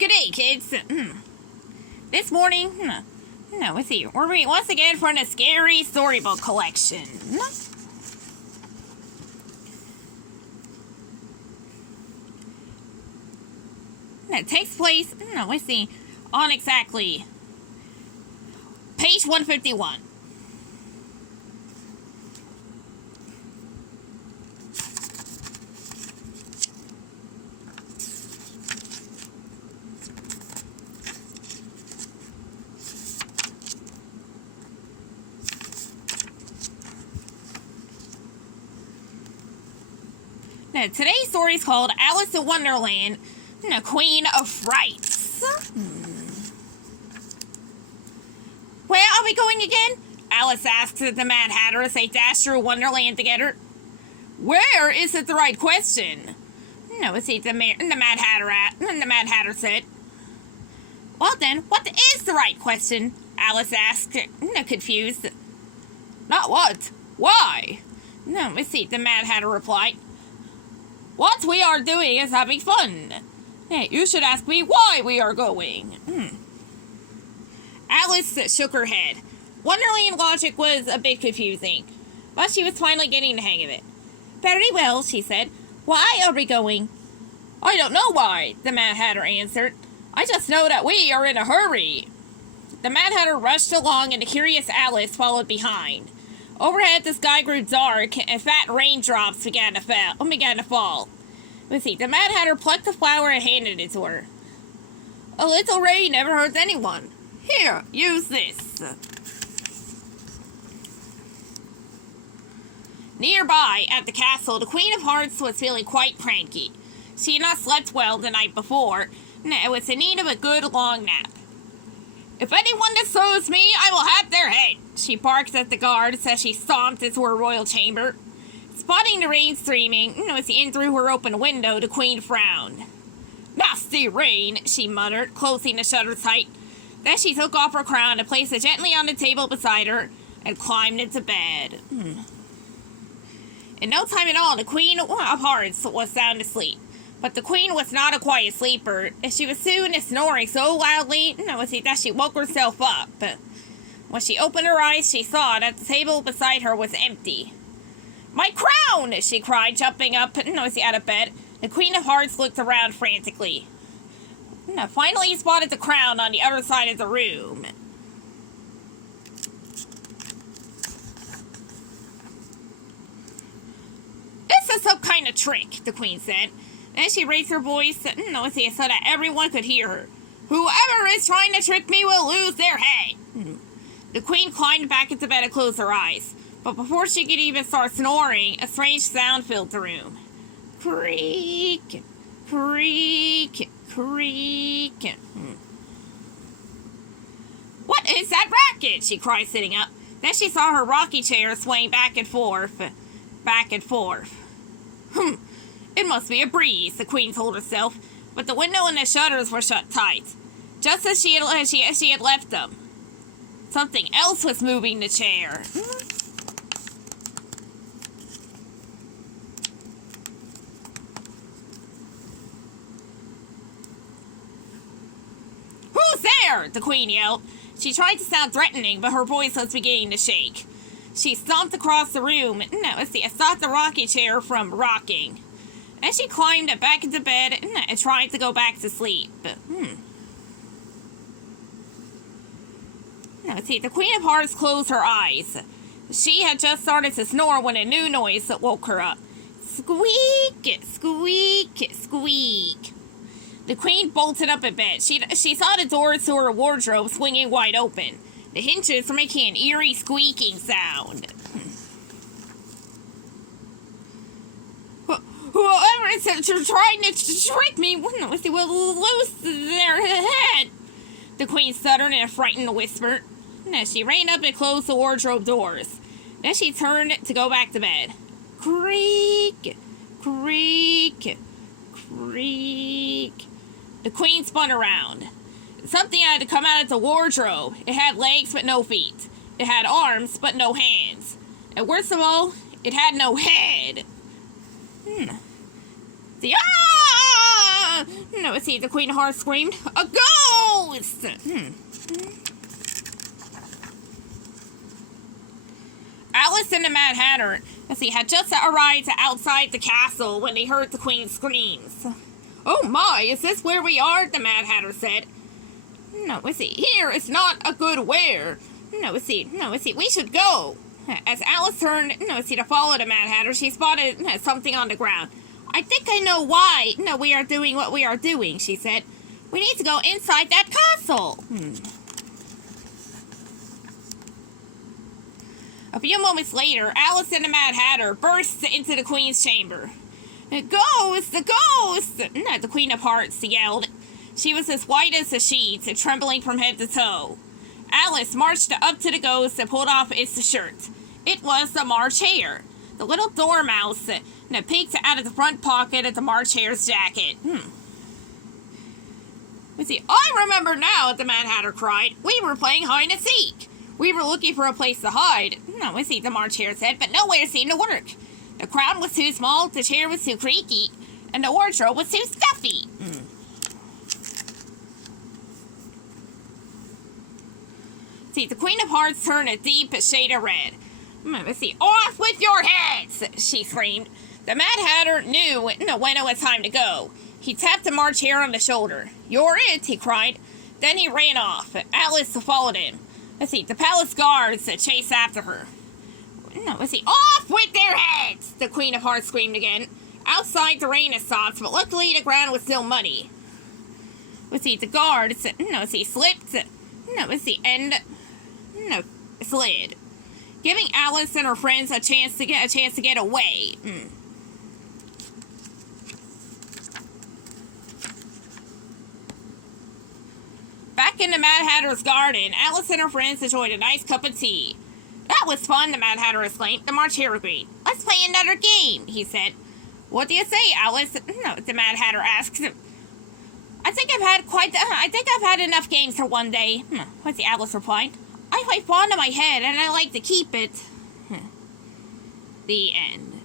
Good day, kids. This morning, let's see, we're reading once again from the Scary Storybook Collection. That takes place, let's see, on exactly page 151. Now, today's story is called Alice in Wonderland, Queen of Frights. Where are we going again? Alice asked the Mad Hatter as they dashed through Wonderland together. Where isn't the right question? No, it's the Mad Hatter said. Well then, what is the right question? Alice asked, confused. Not what? Why? No, the Mad Hatter replied. What we are doing is having fun. Hey, you should ask me why we are going. Alice shook her head. Wonderland logic was a bit confusing, but she was finally getting the hang of it. Very well, she said. Why are we going? I don't know why, the Mad Hatter answered. I just know that we are in a hurry. The Mad Hatter rushed along and the curious Alice followed behind. Overhead, the sky grew dark, and fat raindrops began to fall. Let's see, the Mad Hatter plucked the flower and handed it to her. A little rain never hurts anyone. Here, use this. Nearby, at the castle, the Queen of Hearts was feeling quite cranky. She had not slept well the night before, and was in need of a good long nap. If anyone disturbs me, I will have their head, she barked at the guards as she stomped into her royal chamber. Spotting the rain streaming, as she in through her open window, the Queen frowned. Nasty rain, she muttered, closing the shutter tight. Then she took off her crown and placed it gently on the table beside her and climbed into bed. In no time at all, the Queen of Hearts was sound asleep. But the Queen was not a quiet sleeper, and she was soon snoring so loudly that she woke herself up. When she opened her eyes, she saw that the table beside her was empty. My crown! She cried, jumping up out of bed. The Queen of Hearts looked around frantically. Finally, he spotted the crown on the other side of the room. This is some kind of trick, the Queen said. Then she raised her voice, so that everyone could hear her. Whoever is trying to trick me will lose their head. The Queen climbed back into bed and closed her eyes. But before she could even start snoring, a strange sound filled the room. Creak, creak, creak. What is that racket? She cried, sitting up. Then she saw her rocking chair swaying back and forth. It must be a breeze, the Queen told herself, but the window and the shutters were shut tight, just as she had left them. Something else was moving the chair. Who's there? The Queen yelled. She tried to sound threatening, but her voice was beginning to shake. She stomped across the room and stopped the rocking chair from rocking. And she climbed back into bed and tried to go back to sleep. The Queen of Hearts closed her eyes. She had just started to snore when a new noise woke her up. Squeak, squeak, squeak. The Queen bolted up in bed. She saw the doors to her wardrobe swinging wide open. The hinges were making an eerie squeaking sound. Whoever is trying to trick me will lose their head, the Queen stuttered in a frightened whisper. She ran up and closed the wardrobe doors. Then she turned to go back to bed. Creak, creak, creak. The Queen spun around. Something had to come out of the wardrobe. It had legs but no feet. It had arms but no hands. And worst of all, it had no head. The No, see, the Queen of Hearts screamed. A ghost! Alice and the Mad Hatter, had just arrived outside the castle when they heard the Queen's screams. Oh my, is this where we are? The Mad Hatter said. No, here is not a good where. No, we should go. As Alice turned, to follow the Mad Hatter, she spotted something on the ground. I think I know why we are doing what we are doing, she said. We need to go inside that castle. A few moments later, Alice and the Mad Hatter burst into the Queen's chamber. The ghost! The ghost! The Queen of Hearts yelled. She was as white as a sheet, trembling from head to toe. Alice marched up to the ghost and pulled off its shirt. It was the March Hare. The little dormouse peeked out of the front pocket of the March Hare's jacket. I remember now, the Mad Hatter cried. We were playing hide and seek. We were looking for a place to hide. The March Hare said, but nowhere seemed to work. The crown was too small, the chair was too creaky, and the wardrobe was too stuffy. The Queen of Hearts turned a deep shade of red. Off with your heads! She screamed. The Mad Hatter knew when it was time to go. He tapped the March Hare on the shoulder. You're it, he cried. Then he ran off. Alice followed him. The palace guards chased after her. Off with their heads! The Queen of Hearts screamed again. Outside the rain had stopped, but luckily the ground was still muddy. The guards, slipped, and slid, giving Alice and her friends a chance to get away. Back in the Mad Hatter's garden, Alice and her friends enjoyed a nice cup of tea. That was fun, the Mad Hatter exclaimed. The March Hare agreed. Let's play another game, he said. What do you say, Alice? The Mad Hatter asked. I think I've had enough games for one day. Alice replied. I play Fawn in my head, and I like to keep it. The end.